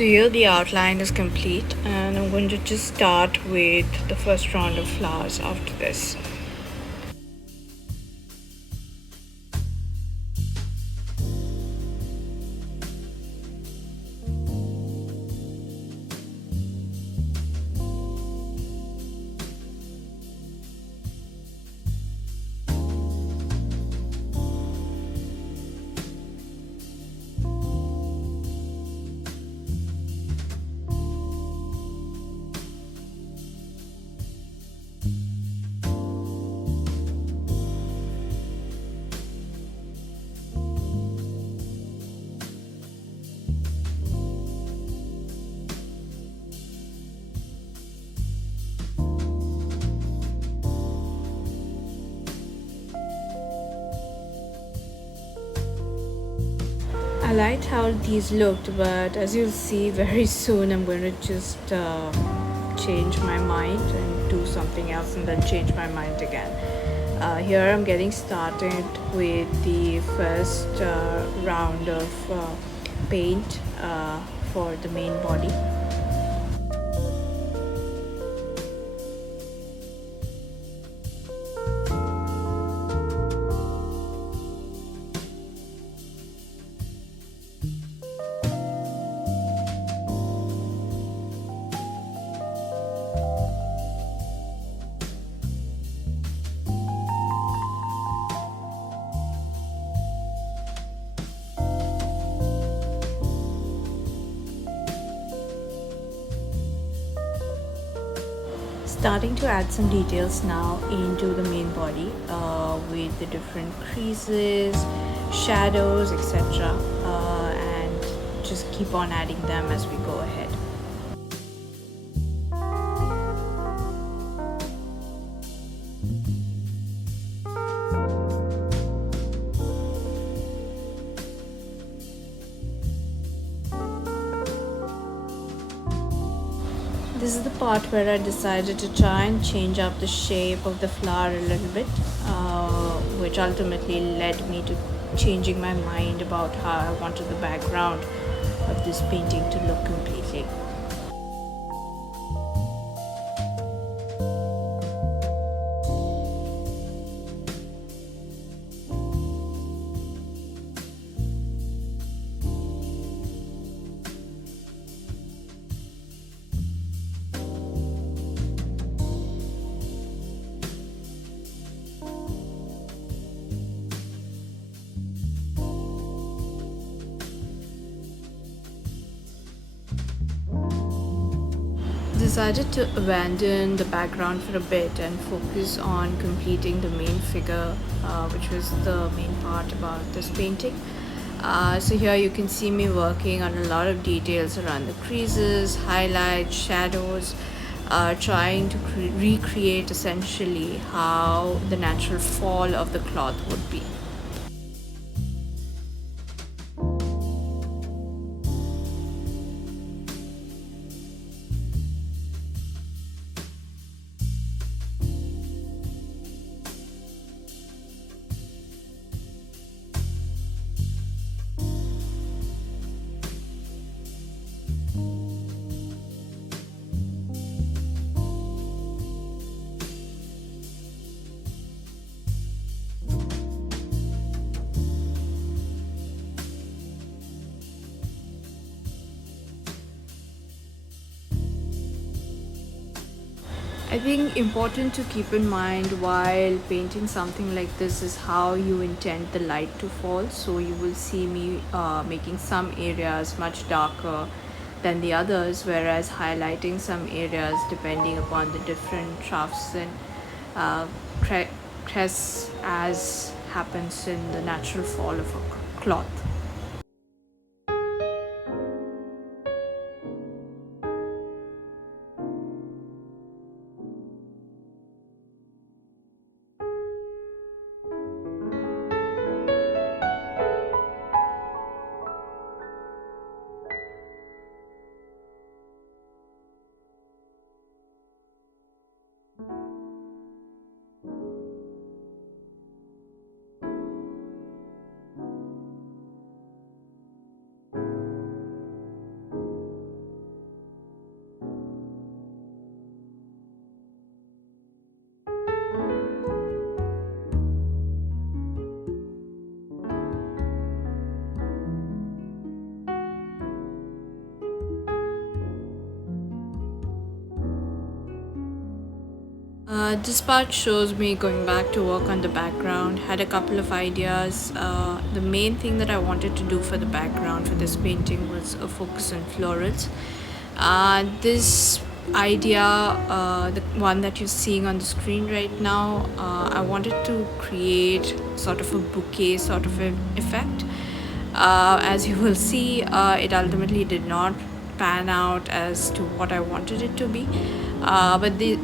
So here the outline is complete, and I'm going to just start with the first round of flowers after this. I liked how these looked, but as you'll see very soon, I'm going to just change my mind and do something else and then change my mind again. Here I'm getting started with the first round of paint for the main body. Starting to add some details now into the main body with the different creases, shadows, etc. And just keep on adding them as we go ahead. This is the part where I decided to try and change up the shape of the flower a little bit, which ultimately led me to changing my mind about how I wanted the background of this painting to look completely. Decided to abandon the background for a bit and focus on completing the main figure, which was the main part about this painting. So here you can see me working on a lot of details around the creases, highlights, shadows, trying to recreate essentially how the natural fall of the cloth would be. I think important to keep in mind while painting something like this is how you intend the light to fall. So you will see me making some areas much darker than the others, whereas highlighting some areas depending upon the different troughs and uh, crests as happens in the natural fall of a cloth. This part shows me going back to work on the background. Had a couple of ideas. The main thing that I wanted to do for the background for this painting was a focus on florals. This idea, the one that you're seeing on the screen right now, I wanted to create sort of a bouquet sort of effect. As you will see, it ultimately did not pan out as to what I wanted it to be.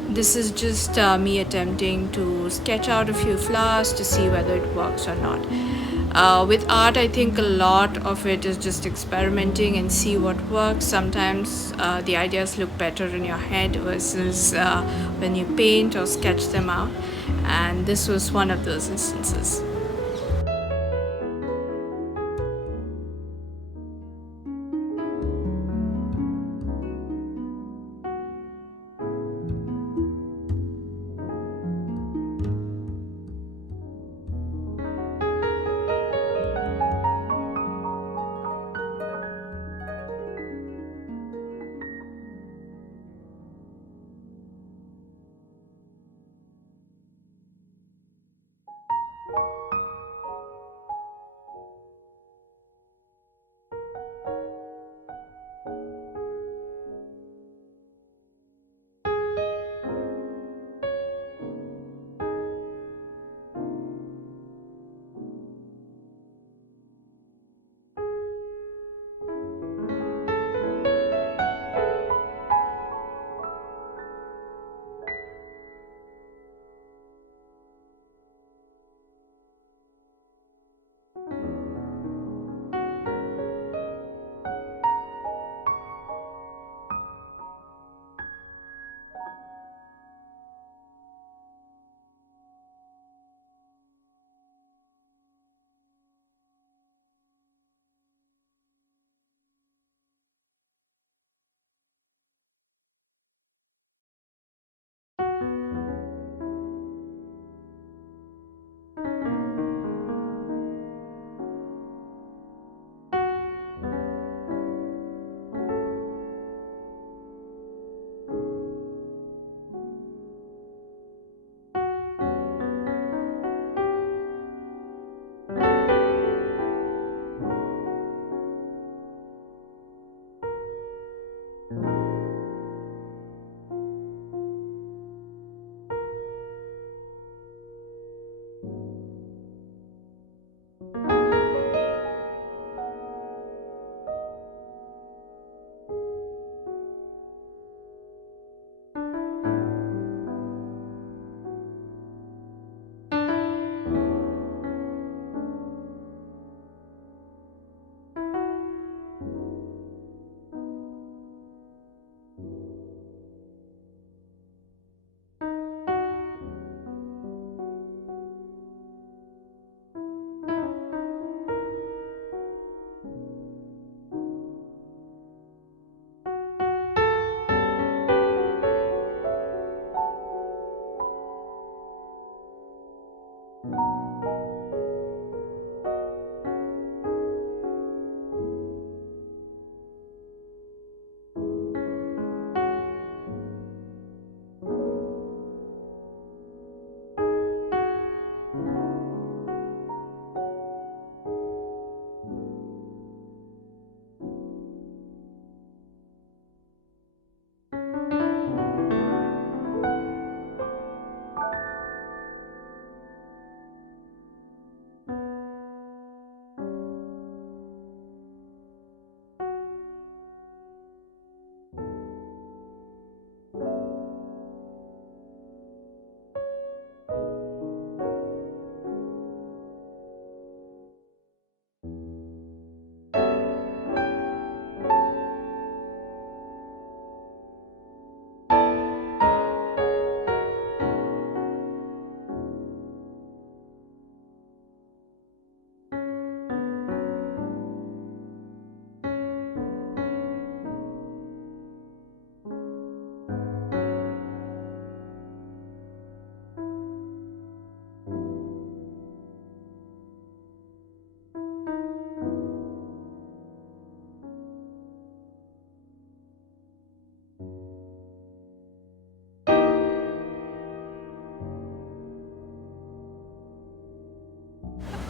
This is just me attempting to sketch out a few flowers to see whether it works or not. With art, I think a lot of it is just experimenting and see what works. Sometimes the ideas look better in your head versus when you paint or sketch them out. And this was one of those instances.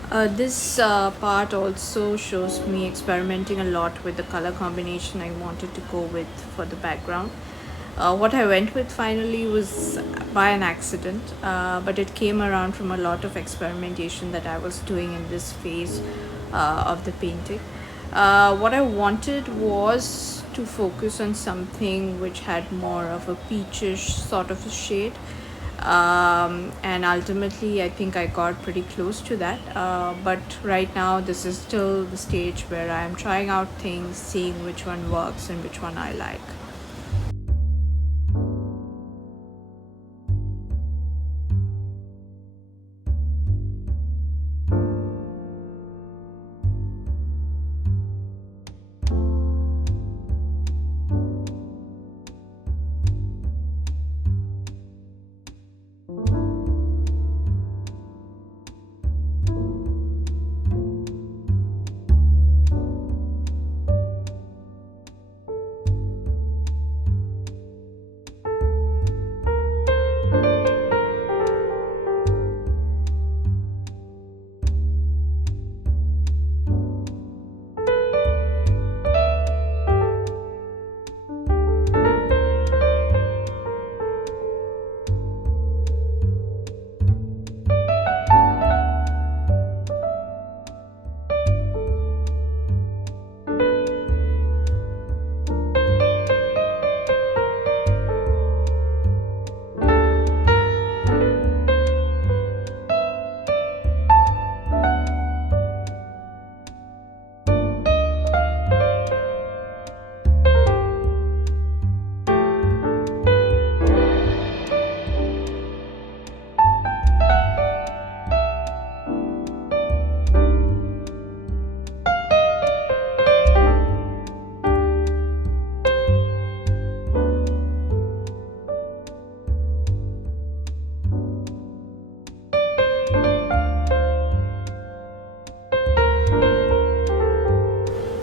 This part also shows me experimenting a lot with the color combination I wanted to go with for the background. What I went with finally was by an accident, but it came around from a lot of experimentation that I was doing in this phase of the painting. What I wanted was to focus on something which had more of a peachish sort of a shade, and ultimately I think I got pretty close to that, but right now this is still the stage where I am trying out things, seeing which one works and which one I like.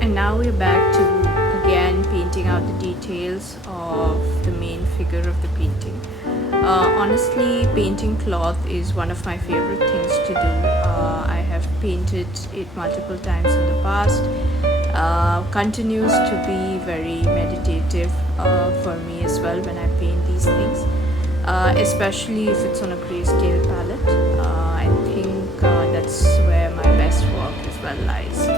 And now we're back to again painting out the details of the main figure of the painting. Honestly, painting cloth is one of my favorite things to do. I have painted it multiple times in the past. Continues to be very meditative for me as well when I paint these things, especially if it's on a grayscale palette. I think that's where my best work as well lies.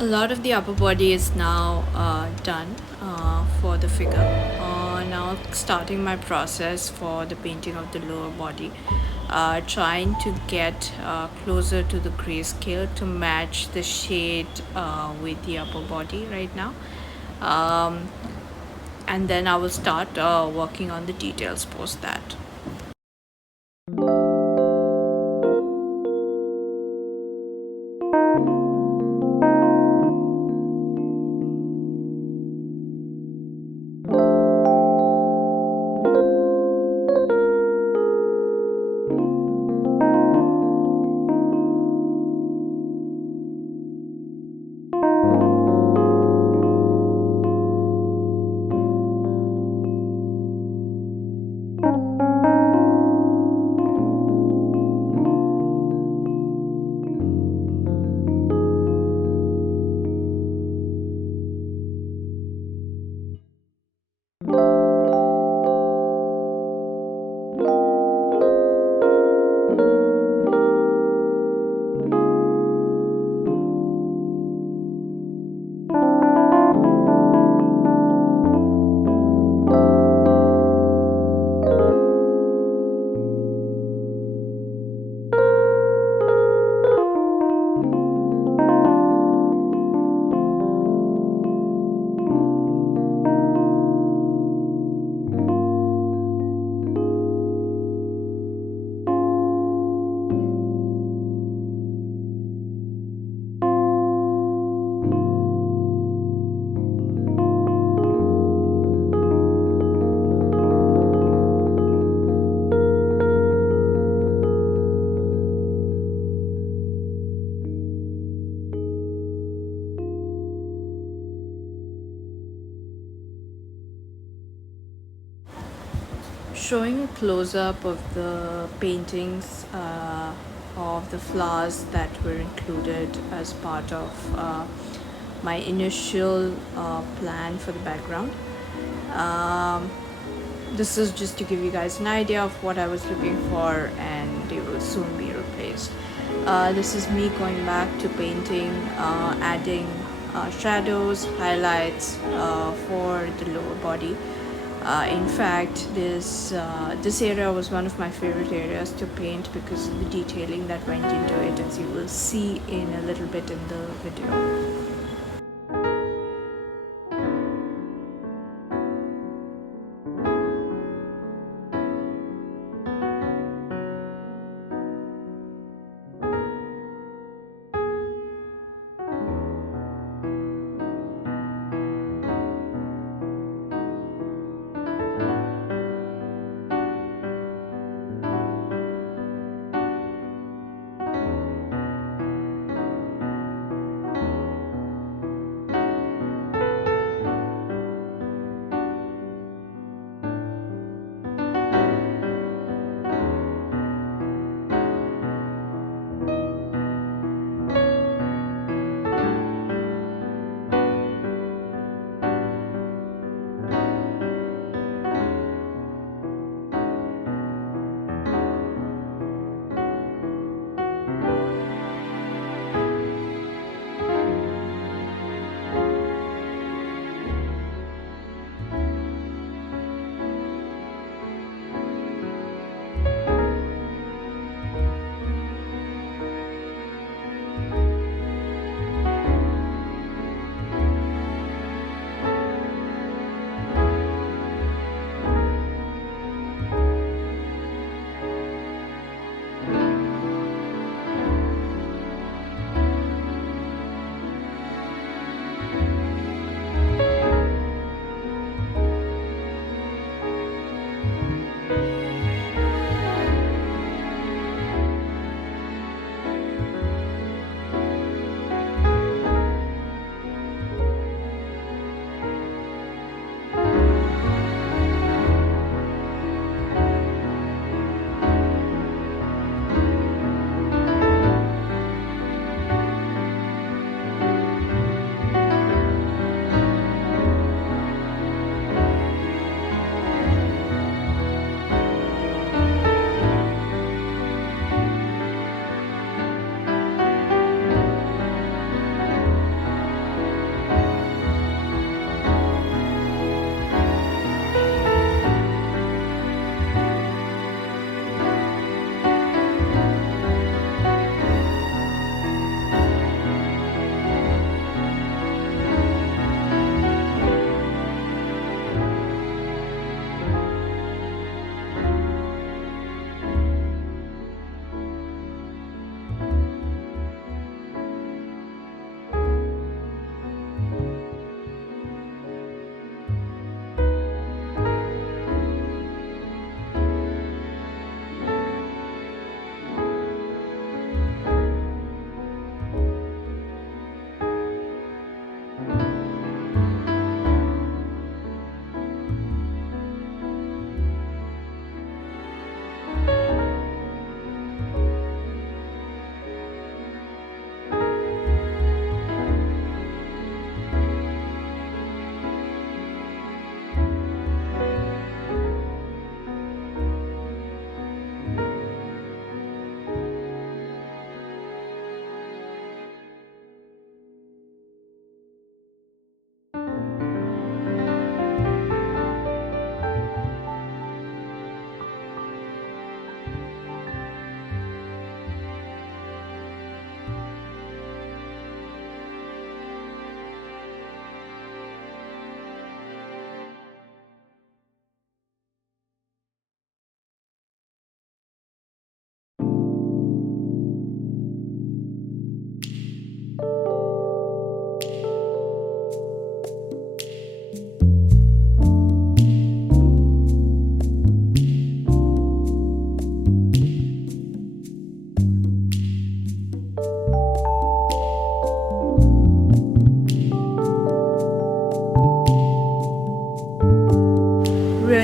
A lot of the upper body is now done. for the figure. Now starting my process for the painting of the lower body, trying to get closer to the grayscale to match the shade with the upper body right now. um, and then I will start working on the details post that. Showing a close-up of the paintings of the flowers that were included as part of my initial plan for the background. um, this is just to give you guys an idea of what I was looking for, and they will soon be replaced. This is me going back to painting, adding shadows, highlights for the lower body. In fact, this area was one of my favorite areas to paint because of the detailing that went into it, as you will see in a little bit in the video.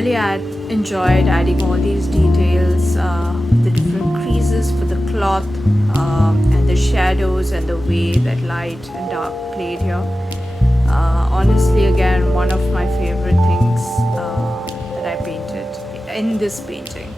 really enjoyed adding all these details, the different creases for the cloth, and the shadows and the way that light and dark played here. Honestly, again, one of my favorite things that I painted in this painting.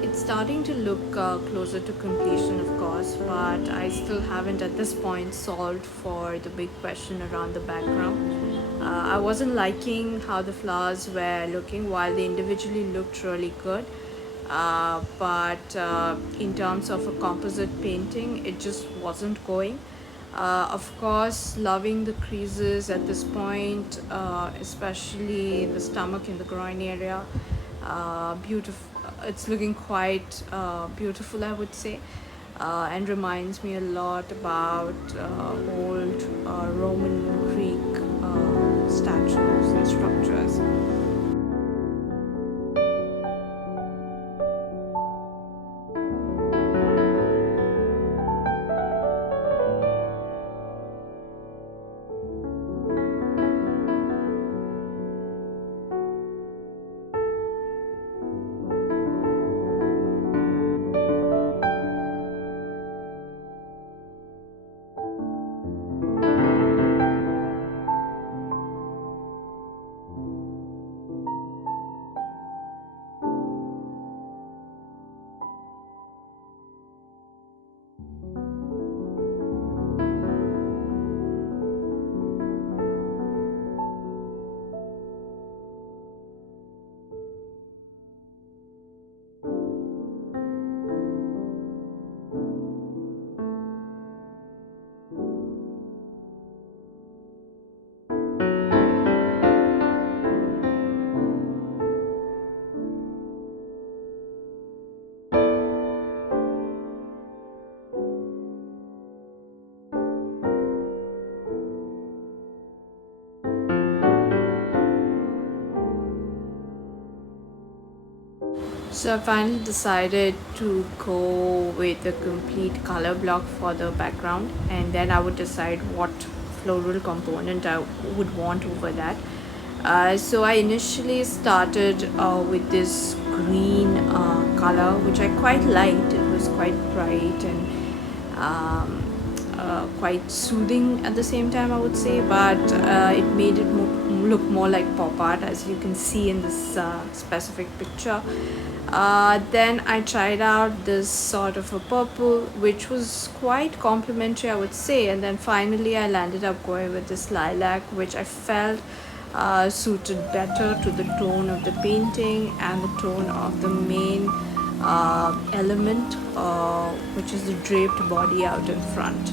It's starting to look closer to completion, of course, but I still haven't at this point solved for the big question around the background. I wasn't liking how the flowers were looking while they individually looked really good. But in terms of a composite painting, it just wasn't going. Of course, loving the creases at this point, especially the stomach and the groin area. Beautiful. It's looking quite beautiful, I would say, and reminds me a lot about old Roman Greek statues and structures. So I finally decided to go with a complete color block for the background, and then I would decide what floral component I would want over that. So I initially started with this green color, which I quite liked. It was quite bright and quite soothing at the same time, I would say, but it made it look more like pop art, as you can see in this specific picture. Then I tried out this sort of a purple, which was quite complimentary, I would say, and then finally I landed up going with this lilac, which I felt suited better to the tone of the painting and the tone of the main element, which is the draped body out in front.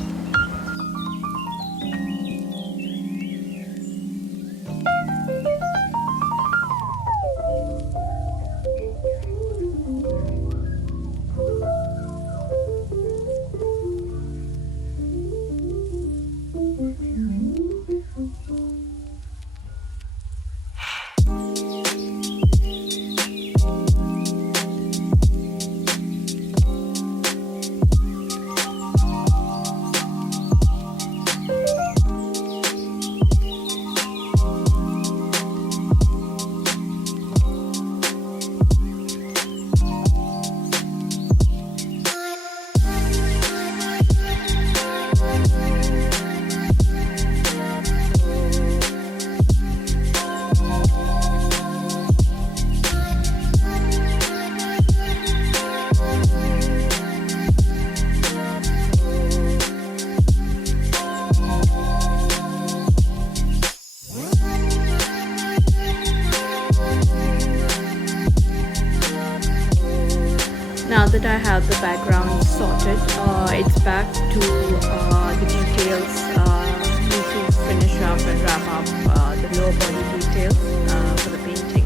Now that I have the background sorted, it's back to the details. Need to finish up and wrap up the lower body details for the painting.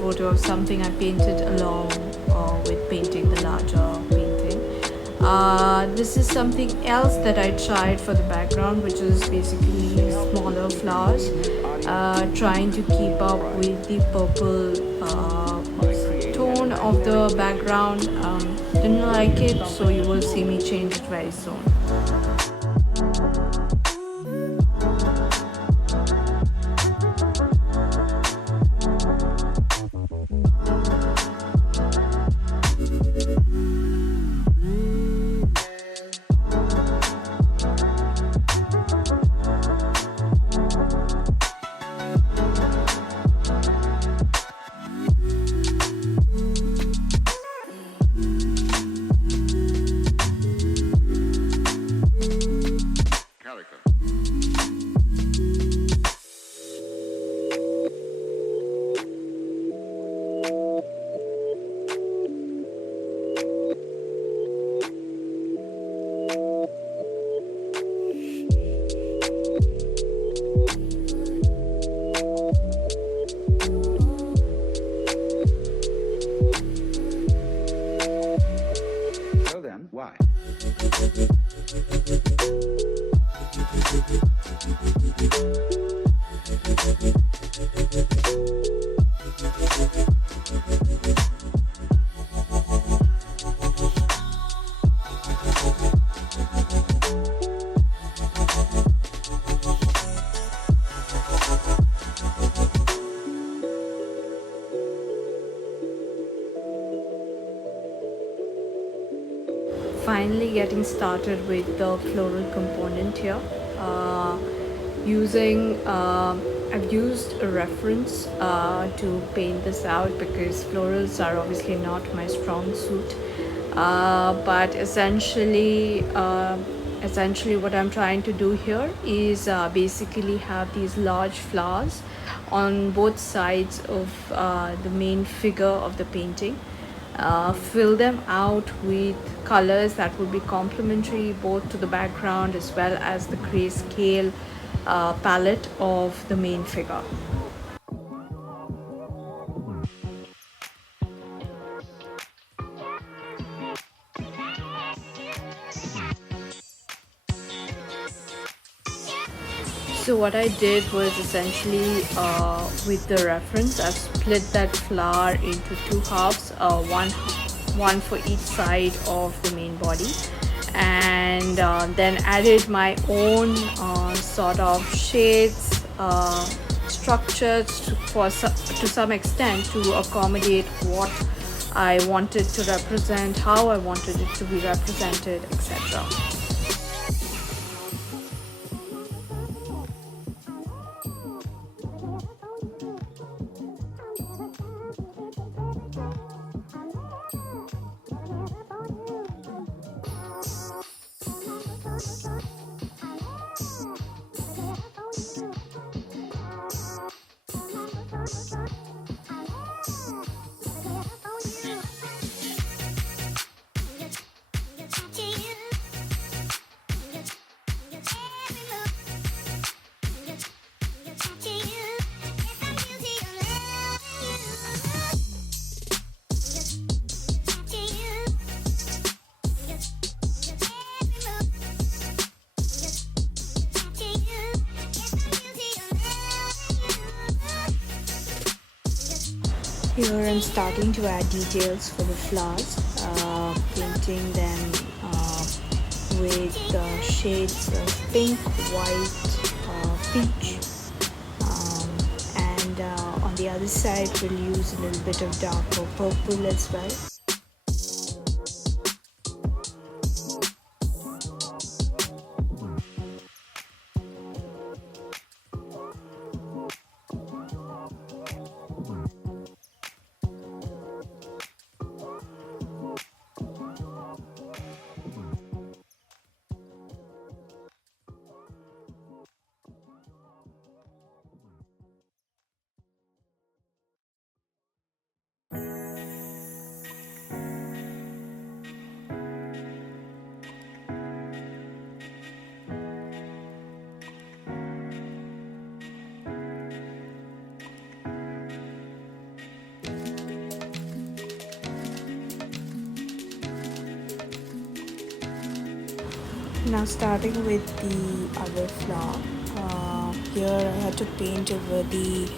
Photo of something I painted along with painting the larger painting. This is something else that I tried for the background, which is basically smaller flowers, trying to keep up with the purple tone of the background. Didn't like it, so you will see me change it very soon. Finally getting started with the floral component here. uh, I've used a reference to paint this out because florals are obviously not my strong suit, but essentially what I'm trying to do here is basically have these large flowers on both sides of the main figure of the painting. Fill them out with colors that would be complementary both to the background as well as the grayscale palette of the main figure. So what I did was essentially with the reference, I split that flower into two halves, one for each side of the main body, and then added my own sort of shades, structures to some extent to accommodate what I wanted to represent, how I wanted it to be represented, etc. Here I'm starting to add details for the flowers, painting them with shades of pink, white, peach, and on the other side we'll use a little bit of darker purple as well. Now starting with the other flower, here I had to paint over the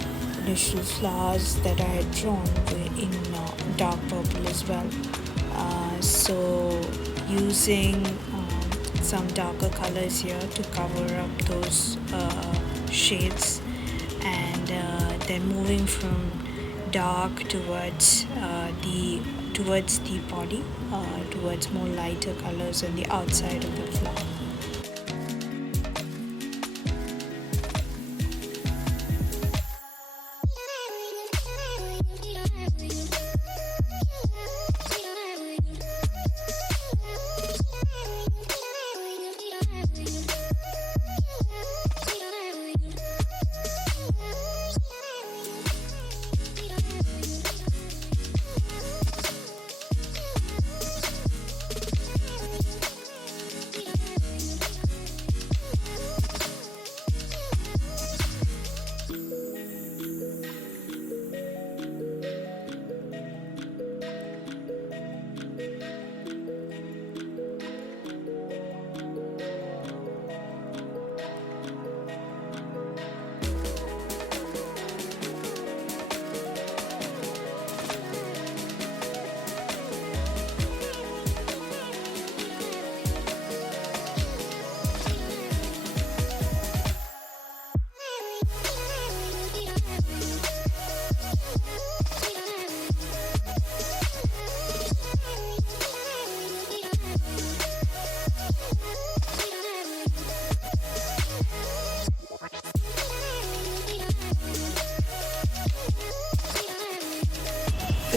initial flowers that I had drawn in dark purple as well. So using some darker colors here to cover up those shades, and then moving from dark towards the body, towards more lighter colors on the outside of the flower.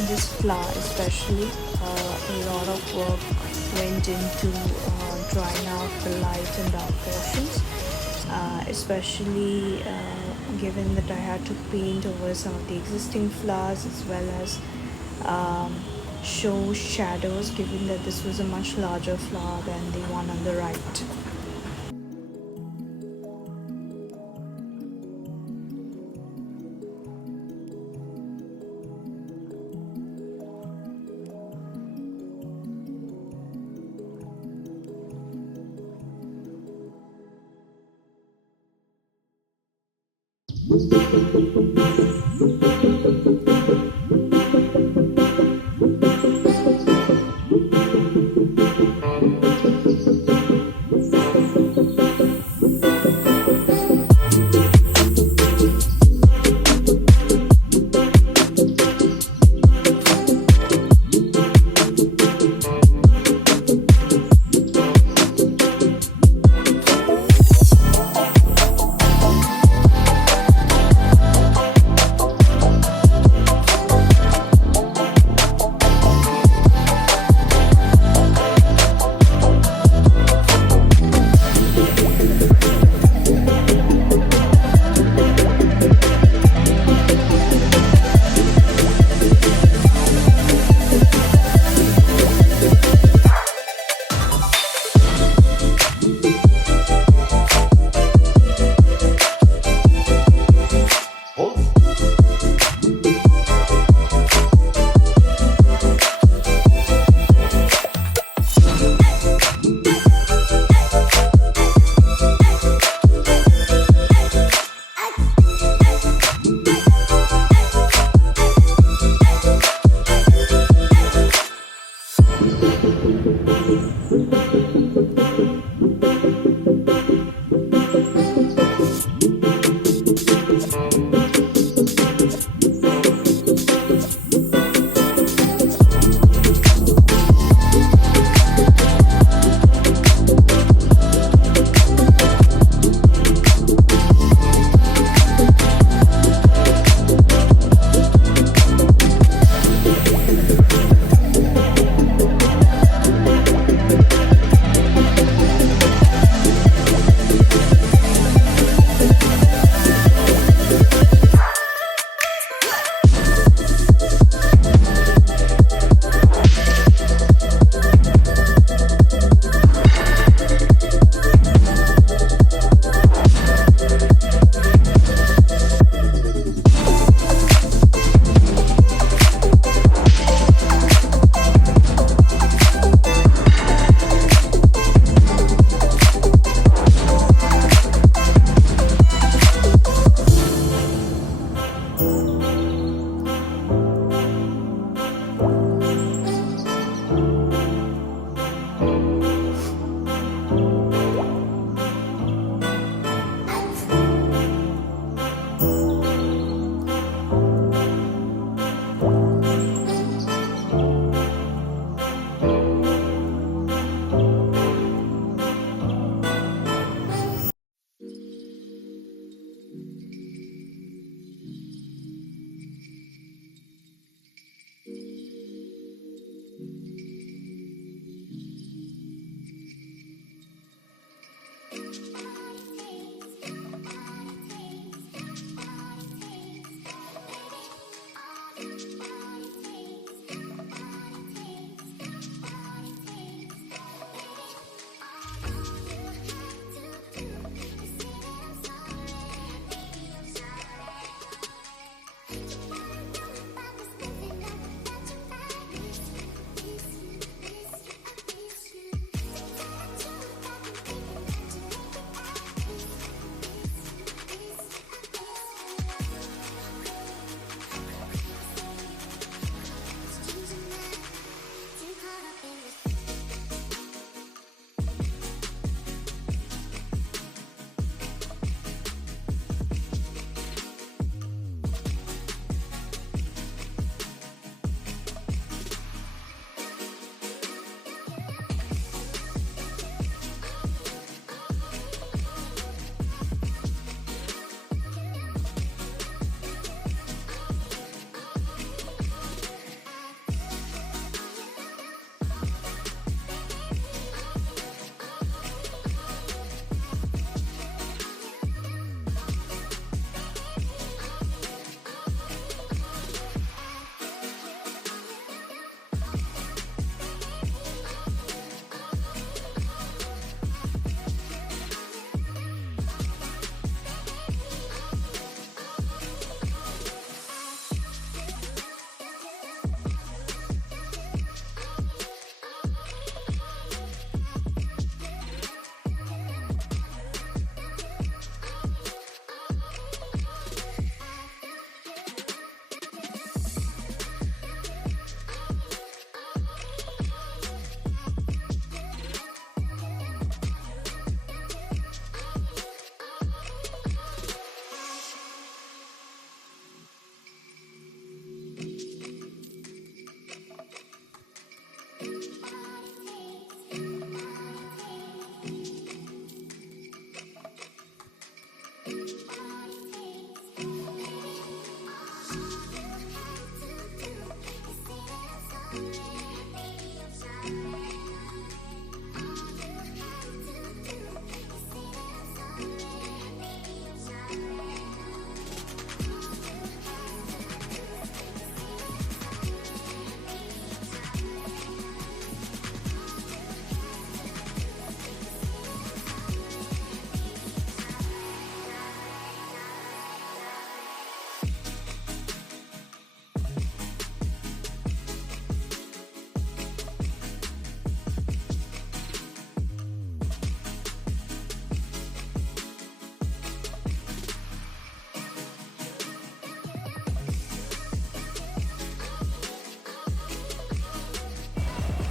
this flower especially, a lot of work went into drawing out the light and dark portions, especially given that I had to paint over some of the existing flowers, as well as show shadows, given that this was a much larger flower than the one on the right.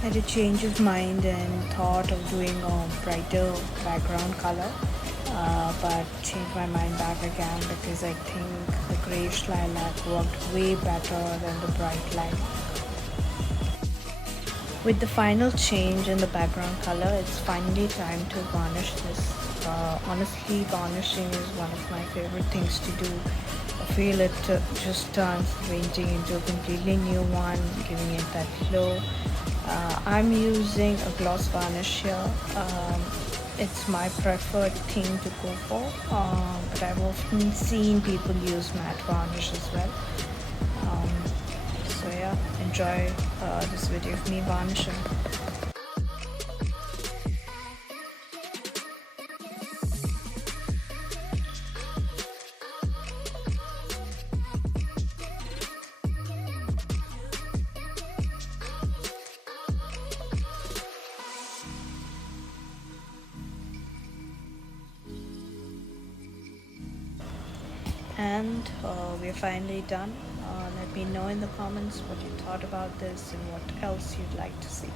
had a change of mind and thought of doing a brighter background color, but changed my mind back again because I think the grayish lilac worked way better than the bright lilac. With the final change in the background color, it's finally time to varnish this. Honestly, varnishing is one of my favorite things to do. I feel it just turns the painting into a completely new one, giving it that glow. I'm using a gloss varnish here. It's my preferred thing to go for, but I've often seen people use matte varnish as well. Um, so yeah, enjoy this video of me varnishing. And we're finally done. Let me know in the comments what you thought about this and what else you'd like to see.